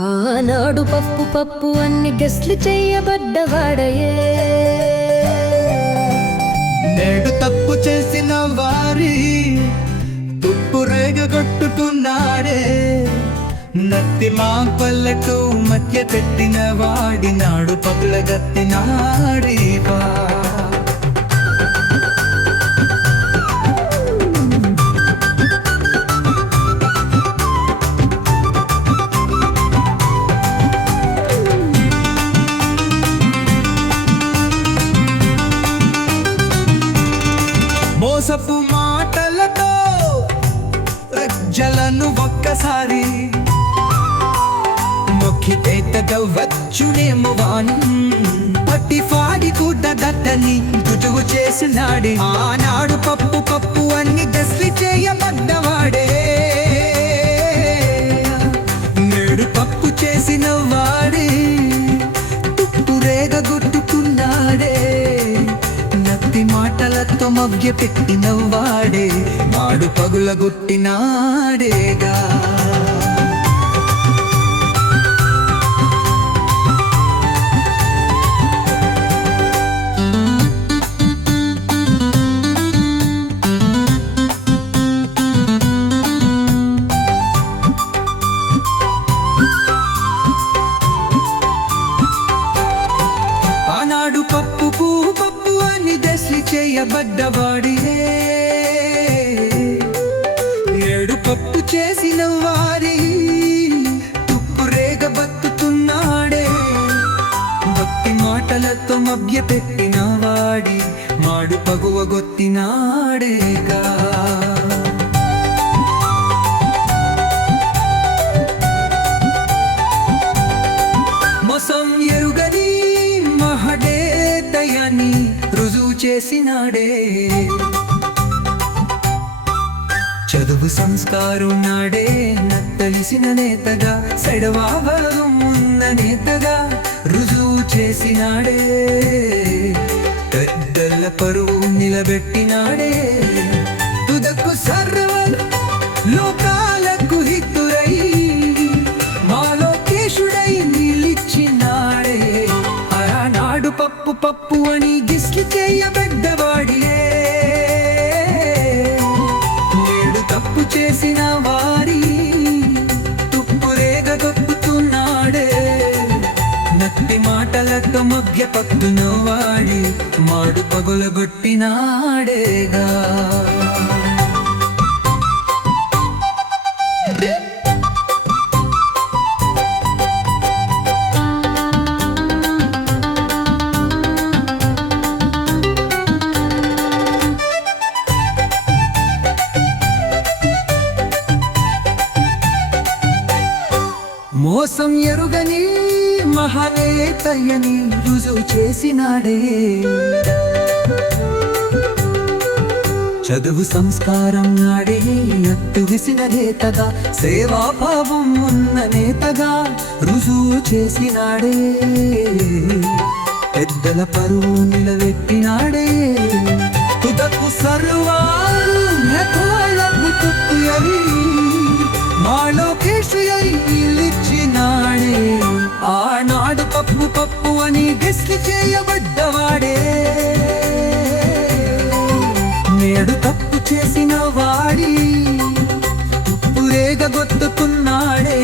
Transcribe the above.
ఆనాడు పప్పు పప్పు అన్ని గెస్లు చెయ్యబడ్డవాడయే. నేడు తప్పు చేసిన వారి తుప్పు రేగగొట్టుకున్నాడే. నత్తి మా పల్లెకు మధ్య పెట్టిన వాడినాడు పగులగత్తినాడీవా. మోసపు మాటలతో ప్రజలను ఒక్కసారి మొక్కితే తగవచ్చునేమో వాన్ పట్టిఫాడి కూడా గట్టని రుజువు చేసినాడే. ఆనాడు పప్పు పప్పు అన్ని గస్లి చేయబడ్డవాడే. నేడు తప్పు చేసిన వాడే తుప్పు రేగగొట్టుకున్నాడే. నత్తి మాటలతో మభ్య పెట్టిన వాడే వాడు పగులగొట్టినాడేగా. ఆనాడు పప్పు పప్పు అని దశలి చేయబడ్డవాడే. నేడు పప్పు చేసిన వారి తుప్పు రేగ బతుకుతున్నాడే. భక్తి మాటలతో మభ్య పెట్టిన వాడి మాడు పగువగొత్తినాడేగా. మోసం ఎరుగని మహడేతయాన్ని రుజువు చేసినాడే. చదువు సంస్కారం నాడే తెలిసిన నేతగా సెడవావరం ఉన్న నేతగా రుజువు చేసినాడే. పెద్దల పరువు నిలబెట్టినాడే. తుదకు సర్వ లోకాలకు హితురై మాలోకేశుడై నిలిచినాడే. ఆనాడు పప్పు పప్పు అని గిస్లి చేయబడ్డవాడియే. నేడు తప్పు చేసిన వారి తుప్పు రేగగొట్టుతున్నాడే. నత్తి మాటలతో మధ్య పట్టున వాడి మాడు పగులగొట్టినాడేగా. మోసం ఎరుగని మహనేతయని రుజువు చేసినాడే. చదువు సంస్కారం నాడే అత్తు విసిన నేతగా సేవాభావం ఉన్న నేతగా రుజువు చేసినాడే. పెద్దల పరువు నిలబెట్టినాడే. తుదకు మాలోకేశుయై నిలిచినాడే. ఆనాడు పప్పు పప్పు అని గెస్లి చేయబడ్డవాడే. నేడు తప్పు చేసిన వాడి తుప్పు రేగగొట్టుకున్నాడే.